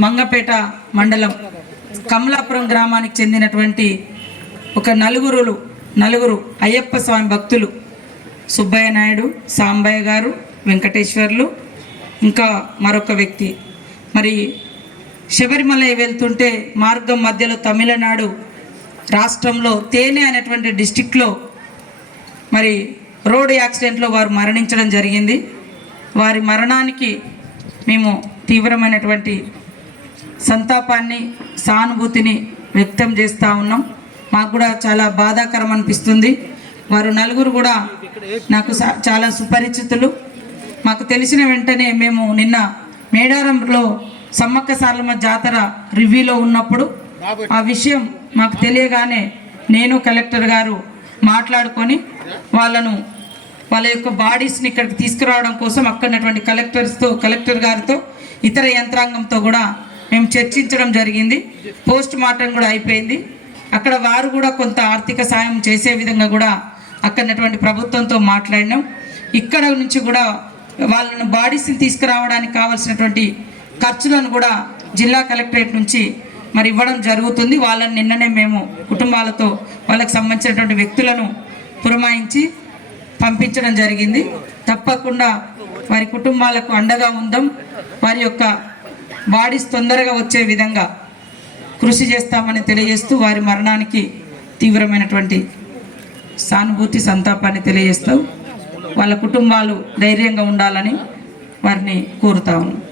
మంగపేట మండలం కమలాపురం గ్రామానికి చెందినటువంటి ఒక నలుగురు అయ్యప్ప స్వామి భక్తులు సుబ్బయ్య నాయుడు, సాంబయ్య గారు, వెంకటేశ్వర్లు, ఇంకా మరొక వ్యక్తి మరి శబరిమల వెళ్తుంటే మార్గం మధ్యలో తమిళనాడు రాష్ట్రంలో తేనె అనేటువంటి డిస్టిక్లో మరి రోడ్డు యాక్సిడెంట్లో వారు మరణించడం జరిగింది. వారి మరణానికి మేము తీవ్రమైనటువంటి సంతాపాన్ని, సానుభూతిని వ్యక్తం చేస్తూ ఉన్నాం. మాకు కూడా చాలా బాధాకరం అనిపిస్తుంది. వారు నలుగురు కూడా నాకు చాలా సుపరిచితులు. మాకు తెలిసిన వెంటనే మేము నిన్న మేడారంలో సమ్మక్క సారలమ్మ జాతర రివ్యూలో ఉన్నప్పుడు ఆ విషయం మాకు తెలియగానే నేను కలెక్టర్ గారు మాట్లాడుకొని వాళ్ళ యొక్క బాడీస్ని ఇక్కడికి తీసుకురావడం కోసం అక్కడటువంటి కలెక్టర్ గారితో ఇతర యంత్రాంగంతో కూడా మేము చర్చించడం జరిగింది. పోస్ట్ మార్టం కూడా అయిపోయింది. అక్కడ వారు కూడా కొంత ఆర్థిక సాయం చేసే విధంగా కూడా అక్కడటువంటి ప్రభుత్వంతో మాట్లాడినాం. ఇక్కడ నుంచి కూడా వాళ్ళను బాడీస్ని తీసుకురావడానికి కావాల్సినటువంటి ఖర్చులను కూడా జిల్లా కలెక్టరేట్ నుంచి మరి ఇవ్వడం జరుగుతుంది. వాళ్ళని నిన్ననే మేము కుటుంబాలతో వాళ్ళకి సంబంధించినటువంటి వ్యక్తులను పురమాయించి పంపించడం జరిగింది. తప్పకుండా వారి కుటుంబాలకు అండగా ఉందాం. వారి యొక్క బాడీస్ తొందరగా వచ్చే విధంగా కృషి చేస్తామని తెలియజేస్తూ వారి మరణానికి తీవ్రమైనటువంటి సానుభూతి, సంతాపాన్ని తెలియజేస్తూ వాళ్ళ కుటుంబాలు ధైర్యంగా ఉండాలని వారిని కోరుతా ఉన్నాం.